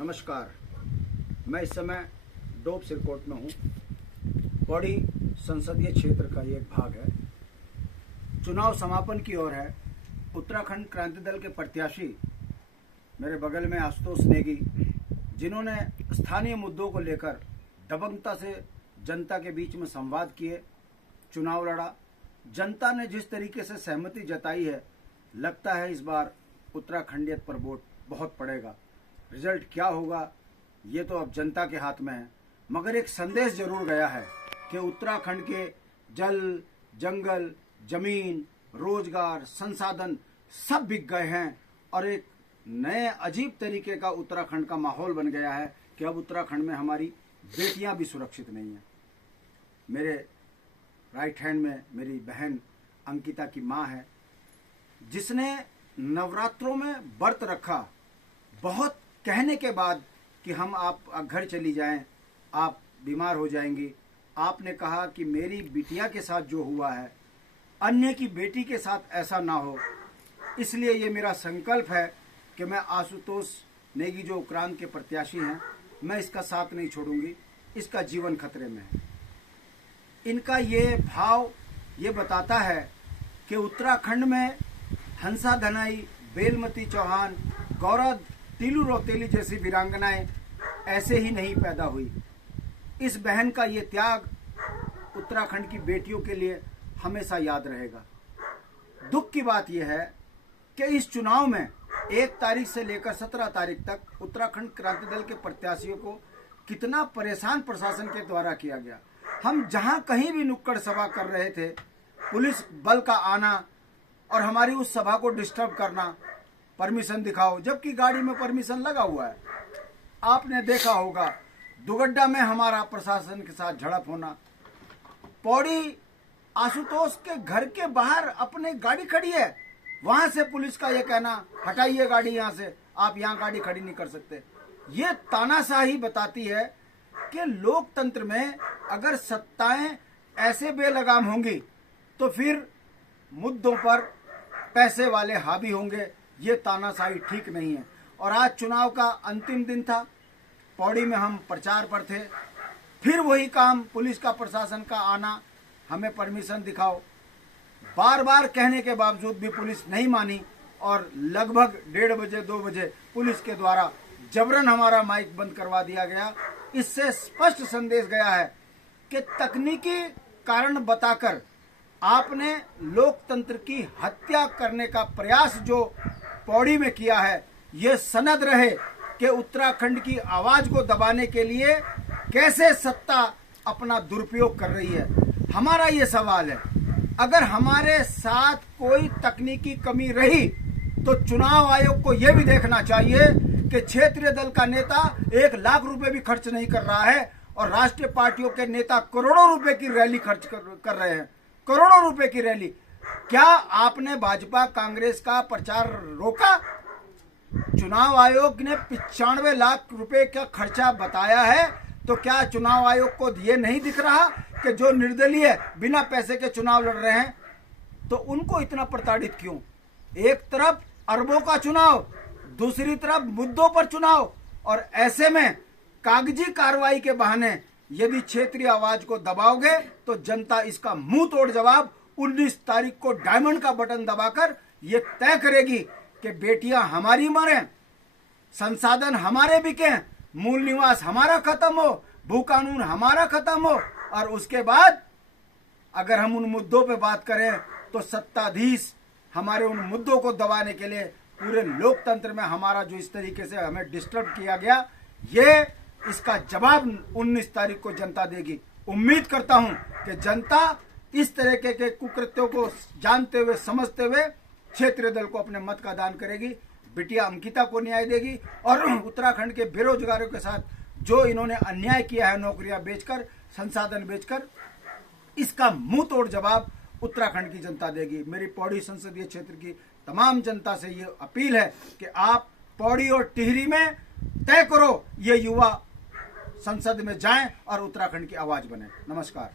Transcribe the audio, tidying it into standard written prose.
नमस्कार। मैं इस समय डोब सिरकोट में हूँ। पौड़ी संसदीय क्षेत्र का ये एक भाग है। चुनाव समापन की ओर है। उत्तराखंड क्रांति दल के प्रत्याशी मेरे बगल में आशुतोष नेगी, जिन्होंने स्थानीय मुद्दों को लेकर दबंगता से जनता के बीच में संवाद किए, चुनाव लड़ा। जनता ने जिस तरीके से सहमति जताई है, लगता है इस बार उत्तराखंडियत पर वोट बहुत पड़ेगा। रिजल्ट क्या होगा ये तो अब जनता के हाथ में है, मगर एक संदेश जरूर गया है कि उत्तराखंड के जल, जंगल, जमीन, रोजगार, संसाधन सब बिक गए हैं और एक नए अजीब तरीके का उत्तराखंड का माहौल बन गया है कि अब उत्तराखंड में हमारी बेटियां भी सुरक्षित नहीं हैं। मेरे राइट हैंड में मेरी बहन अंकिता की माँ है, जिसने नवरात्रों में व्रत रखा। बहुत कहने के बाद कि हम आप घर चली जाएं, आप बीमार हो जाएंगी। आपने कहा कि मेरी बिटिया के साथ जो हुआ है, अन्य की बेटी के साथ ऐसा ना हो। इसलिए ये मेरा संकल्प है कि मैं आशुतोष नेगी जो उक्रांत के प्रत्याशी हैं, मैं इसका साथ नहीं छोड़ूंगी। इसका जीवन खतरे में है। इनका ये भाव ये बताता है कि उत्तराखंड में हंसा धनाई, बेलमती चौहान, गौरव टीलू रौतेली जैसी वीरांगनाएं ऐसे ही नहीं पैदा हुई। इस बहन का ये त्याग उत्तराखंड की बेटियों के लिए हमेशा याद रहेगा। दुख की बात यह है कि इस चुनाव में 1 तारीख से लेकर 17 तारीख तक उत्तराखंड क्रांति दल के प्रत्याशियों को कितना परेशान प्रशासन के द्वारा किया गया। हम जहां कहीं भी नुक्कड़ सभा कर रहे थे, पुलिस बल का आना और हमारी उस सभा को डिस्टर्ब करना, परमिशन दिखाओ, जबकि गाड़ी में परमिशन लगा हुआ है। आपने देखा होगा दुगड्डा में हमारा प्रशासन के साथ झड़प होना। पौड़ी आशुतोष के घर के बाहर अपने गाड़ी खड़ी है, वहां से पुलिस का यह कहना हटाइए गाड़ी, यहां से आप यहां गाड़ी खड़ी नहीं कर सकते। ये तानाशाही बताती है कि लोकतंत्र में अगर सत्ताएं ऐसे बेलगाम होंगी तो फिर मुद्दों पर पैसे वाले हावी होंगे। ये तानाशाही ठीक नहीं है। और आज चुनाव का अंतिम दिन था। पौड़ी में हम प्रचार पर थे, फिर वही काम, पुलिस का प्रशासन का आना, हमें परमिशन दिखाओ। बार बार कहने के बावजूद भी पुलिस नहीं मानी और लगभग 1:30 बजे 2 बजे पुलिस के द्वारा जबरन हमारा माइक बंद करवा दिया गया। इससे स्पष्ट संदेश गया है कि तकनीकी कारण बताकर आपने लोकतंत्र की हत्या करने का प्रयास जो पौड़ी में किया है, ये सनद रहे कि उत्तराखंड की आवाज को दबाने के लिए कैसे सत्ता अपना दुरुपयोग कर रही है। हमारा ये सवाल है, अगर हमारे साथ कोई तकनीकी कमी रही तो चुनाव आयोग को यह भी देखना चाहिए कि क्षेत्रीय दल का नेता 1 लाख रुपए भी खर्च नहीं कर रहा है और राष्ट्रीय पार्टियों के नेता करोड़ों रुपए की रैली खर्च कर रहे हैं। करोड़ों रुपए की रैली। क्या आपने भाजपा कांग्रेस का प्रचार रोका? चुनाव आयोग ने 95 लाख रुपए का खर्चा बताया है, तो क्या चुनाव आयोग को ये नहीं दिख रहा कि जो निर्दलीय बिना पैसे के चुनाव लड़ रहे हैं, तो उनको इतना प्रताड़ित क्यों? एक तरफ अरबों का चुनाव, दूसरी तरफ मुद्दों पर चुनाव, और ऐसे में कागजी कार्रवाई के बहाने यदि क्षेत्रीय आवाज को दबाओगे तो जनता इसका मुंह तोड़ जवाब 19 तारीख को डायमंड का बटन दबाकर ये तय करेगी कि बेटियां हमारी मरें, संसाधन हमारे बिके, मूल निवास हमारा खत्म हो, भू कानून हमारा खत्म हो। और उसके बाद अगर हम उन मुद्दों पे बात करें तो सत्ताधीश हमारे उन मुद्दों को दबाने के लिए पूरे लोकतंत्र में हमारा जो इस तरीके से हमें डिस्टर्ब किया गया, ये इसका जवाब 19 तारीख को जनता देगी। उम्मीद करता हूं कि जनता इस तरह के कुकृत्यों को जानते हुए, समझते हुए क्षेत्रीय दल को अपने मत का दान करेगी, बिटिया अंकिता को न्याय देगी और उत्तराखंड के बेरोजगारों के साथ जो इन्होंने अन्याय किया है, नौकरियां बेचकर, संसाधन बेचकर, इसका मुंह तोड़ जवाब उत्तराखंड की जनता देगी। मेरी पौड़ी संसदीय क्षेत्र की तमाम जनता से ये अपील है कि आप पौड़ी और टिहरी में तय करो, ये युवा संसद में जाएं और उत्तराखंड की आवाज बने। नमस्कार।